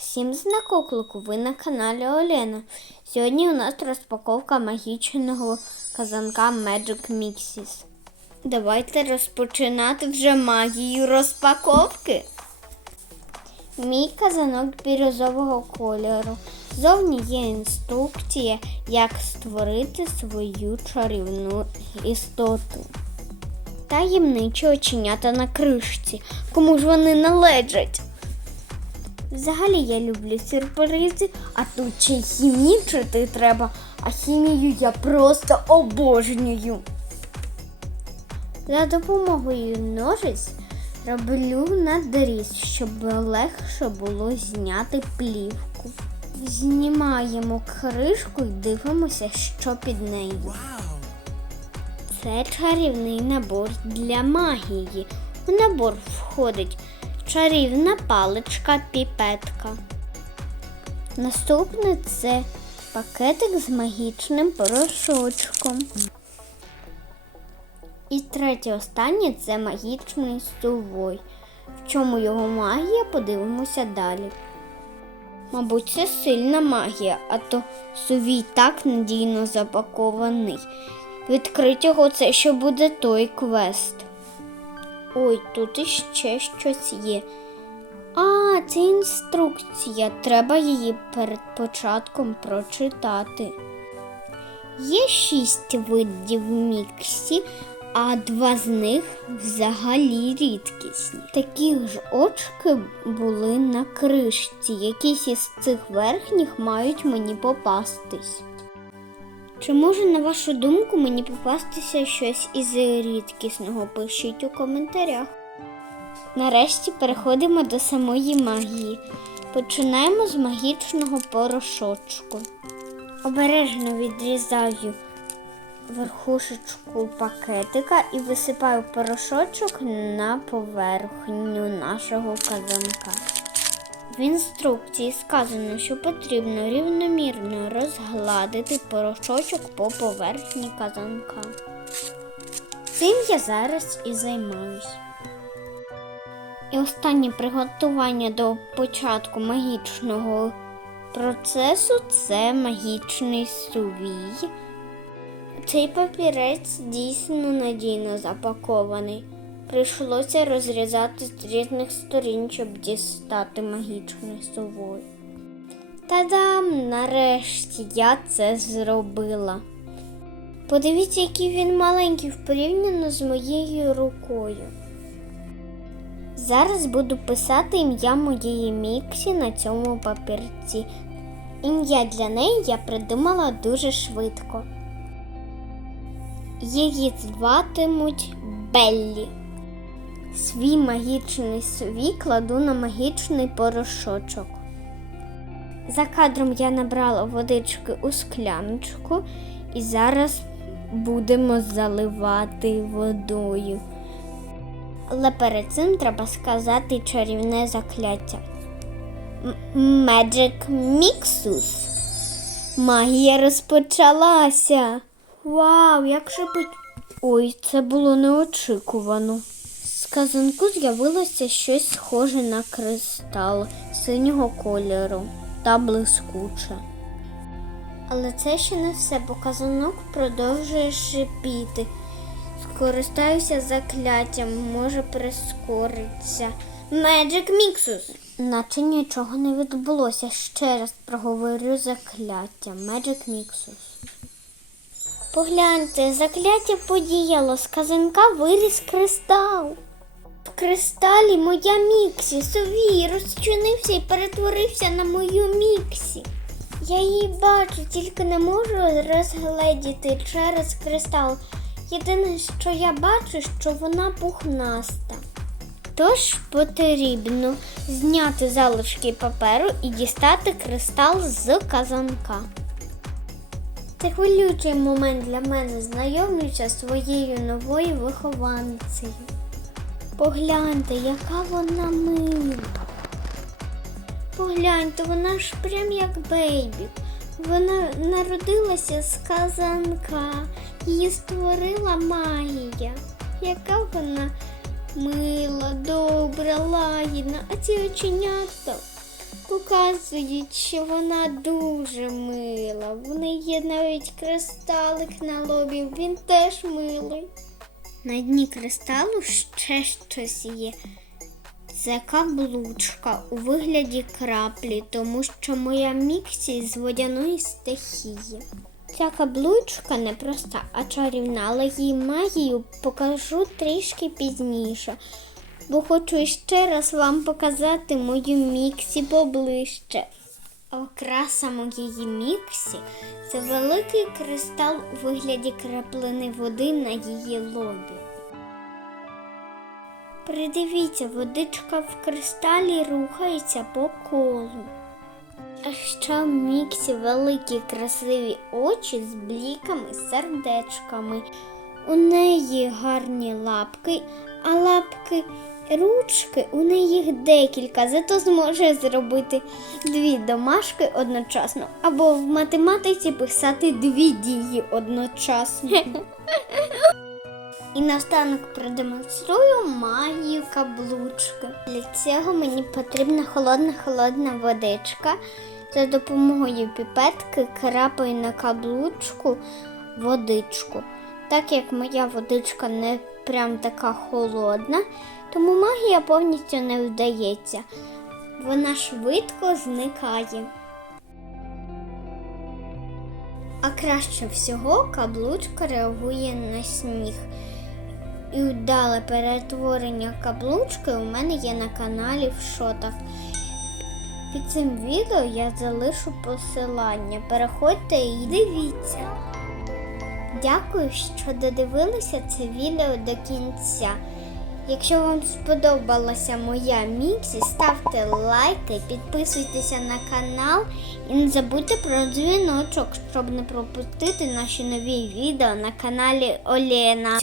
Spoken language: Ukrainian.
Всім знак ви на каналі Олена. Сьогодні у нас розпаковка магічного казанка Magic Mixes. Давайте розпочинати вже магію розпаковки. Мій казанок бірюзового кольору. Зовні є інструкція, як створити свою чарівну істоту. Таємничі оченята на кришці. Кому ж вони належать? Взагалі я люблю сюрпризи, а тут ще й хімічити треба, а хімію я просто обожнюю. За допомогою ножиць роблю надріз, щоб легше було зняти плівку. Знімаємо кришку і дивимося, що під нею. Це чарівний набор для магії. У набор входить чарівна паличка піпетка. Наступне це пакетик з магічним порошочком. І третє останнє це магічний сувой. В чому його магія, подивимося далі. Мабуть, це сильна магія, а то сувій так надійно запакований. Відкрить його це ще буде той квест. Ой, тут іще щось є. А, це інструкція. Треба її перед початком прочитати. Є шість видів міксі, а два з них взагалі рідкісні. Такі ж очки були на кришці. Якісь із цих верхніх мають мені попастись. Чи може, на вашу думку, мені попастися щось із рідкісного? Пишіть у коментарях. Нарешті переходимо до самої магії. Починаємо з магічного порошочку. Обережно відрізаю верхушечку пакетика і висипаю порошочок на поверхню нашого казанка. В інструкції сказано, що потрібно рівномірно розгладити порошочок по поверхні казанка. Цим я зараз і займаюсь. І останнє приготування до початку магічного процесу це магічний сувій. Цей папірець дійсно надійно запакований. Прийшлося розрізати з різних сторін, щоб дістати магічний сувой. Та-дам! Нарешті я це зробила. Подивіться, який він маленький порівняно з моєю рукою. Зараз буду писати ім'я моєї Міксі на цьому папірці. Ім'я для неї я придумала дуже швидко. Її зватимуть Беллі. Свій магічний сувій кладу на магічний порошочок. За кадром я набрала водички у скляночку і зараз будемо заливати водою. Але перед цим треба сказати чарівне закляття. Magic Mixus. Магія розпочалася. Вау, як же бить. Ой, це було неочікувано. З казанку з'явилося щось схоже на кристал синього кольору та блискуче. Але це ще не все, бо казанок продовжує шипіти. Скористаюся закляттям, може прискориться. Magic Mixus. Наче нічого не відбулося. Ще раз проговорю закляття. Magic Mixus. Погляньте, закляття подіяло, з казанка виріс кристал. Кристалі моя Міксі совій розчинився і перетворився на мою Міксі. Я її бачу, тільки не можу розгледіти через кристал. Єдине, що я бачу, що вона пухнаста. Тож потрібно зняти залишки паперу і дістати кристал з казанка. Це хвилюючий момент для мене знайомлюся з своєю новою вихованцею. Погляньте, яка вона мила. Погляньте, вона ж прям як бейбі. Вона народилася з казанка, її створила магія. Яка вона мила, добра, лагідна, а ці оченята показують, що вона дуже мила. В неї є навіть кристалик на лобі, він теж милий. На дні кристалу ще щось є. Це каблучка у вигляді краплі, тому що моя міксі з водяної стихії. Ця каблучка не проста, а чарівна, але її магію покажу трішки пізніше, бо хочу ще раз вам показати мою міксі поближче. Окраса моєї міксі це великий кристал у вигляді краплини води на її лобі. Придивіться, водичка в кристалі рухається по колу. А ще в міксі великі красиві очі з бліками, сердечками. У неї гарні лапки, а лапки ручки у неї їх декілька, зато зможе зробити дві домашки одночасно або в математиці писати дві дії одночасно. І наостанок продемонструю магію каблучки. Для цього мені потрібна холодна холодна водичка. За допомогою піпетки крапаю на каблучку водичку. Так як моя водичка не прям така холодна, тому магія повністю не вдається. Вона швидко зникає. А краще всього каблучка реагує на сніг. І вдале перетворення каблучки у мене є на каналі в шотах. Під цим відео я залишу посилання. Переходьте і дивіться. Дякую, що додивилися це відео до кінця. Якщо вам сподобалася моя міксі, ставте лайки, підписуйтеся на канал і не забудьте про дзвіночок, щоб не пропустити наші нові відео на каналі Олена.